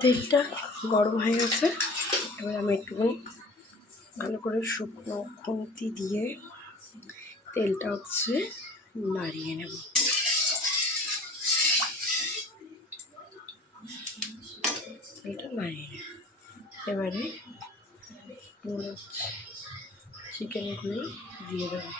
তেলটা গরম হয়ে গেছে। এবার আমি একটুখানি ভালো করে শুকনো খুন্তি দিয়ে তেলটা নাড়িয়ে নেব। তেলটা নাড়িয়ে নেব। এবারে চিকেনগুলো দিয়ে দেবো।